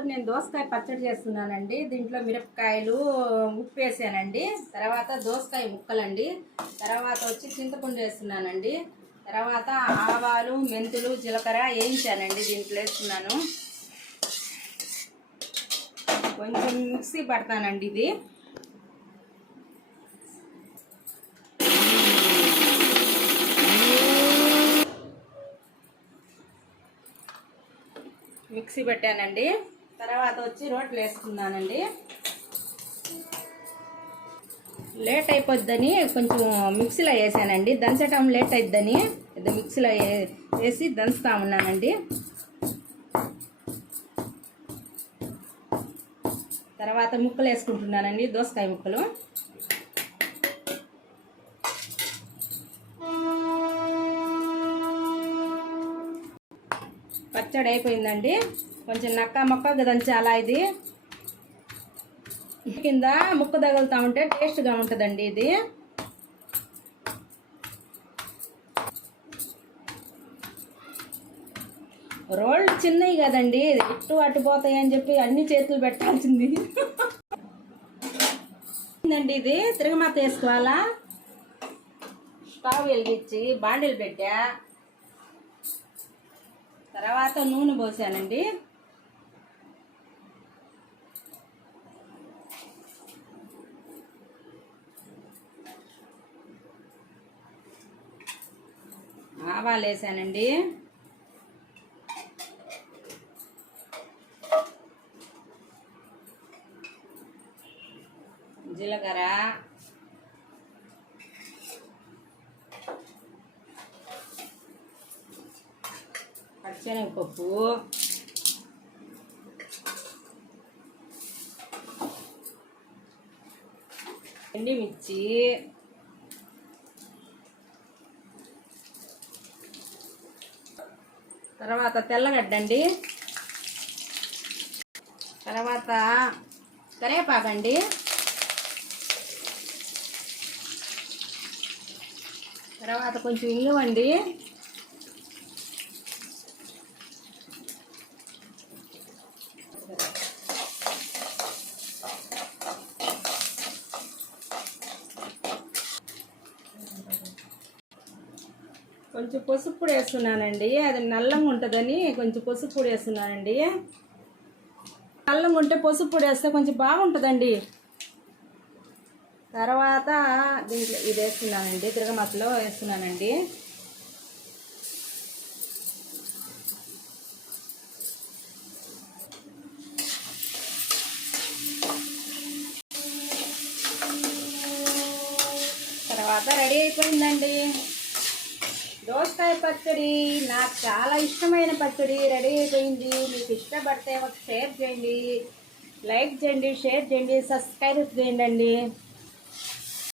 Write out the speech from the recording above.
ఈరోజు నేను దోసకాయ పచ్చడి చేస్తున్నానండి. దీంట్లో మిరపకాయలు ఉప్పు వేసానండి. తర్వాత దోసకాయ ముక్కలండి. తర్వాత వచ్చి చింతపండు వేస్తున్నానండి. తర్వాత ఆవాలు, మెంతులు, జీలకర్ర వేయించానండి. దీంట్లో వేస్తున్నాను. కొంచెం మిక్సీ పడతానండి. ఇది మిక్సీ పెట్టానండి. తర్వాత వచ్చి రోట్లు వేసుకున్నానండి. లేట్ అయిపోద్దని కొంచెం మిక్సీలో వేసానండి. దంచటం లేట్ అయిద్దని మిక్సీలో వేసి దంచుతా ఉన్నానండి. తర్వాత ముక్కలు వేసుకుంటున్నానండి. దోసకాయ ముక్కలు పచ్చడి అయిపోయిందండి. కొంచెం నక్క మొక్క దంచాలా. ఇది కింద ముక్క తగులుతూ ఉంటే టేస్ట్గా ఉంటుందండి. ఇది రోళ్ళు చిన్నవి కదండి, ఇటు అట్టుపోతాయి అని చెప్పి అన్ని చేతులు పెట్టాల్సింది అండి. ఇది తిరగమాత వేసుకోవాలా. స్టవ్ వెలిగించి బాండీలు పెట్టా. తర్వాత నూనె పోసానండి. ఆవాలు వేసానండి. జీలకర్ర, పచ్చెనగపప్పు, ఎండుమిర్చి, తర్వాత తెల్లగడ్డండి, తర్వాత కరివేపాకండి, తర్వాత కొంచెం ఇంగువండి, కొంచెం పసుపు పొడి వేస్తున్నానండి. అది నల్లంగా ఉంటుందని కొంచెం పసుపు పొడి వేస్తున్నానండి. నల్లంగా ఉంటే పసుపు పొడి వేస్తే కొంచెం బాగుంటుందండి. తర్వాత దీంట్లో ఇది వేస్తున్నానండి. తిరగమాతలో వేస్తున్నానండి. తర్వాత రెడీ అయిపోయిందండి దోసకాయ పచ్చడి. నాకు చాలా ఇష్టమైన పచ్చడి రెడీ అయిపోయింది. మీకు ఇష్టపడితే ఒక షేర్ చేయండి, లైక్ చేయండి, షేర్ చేయండి, సబ్స్క్రైబ్ చేయండి.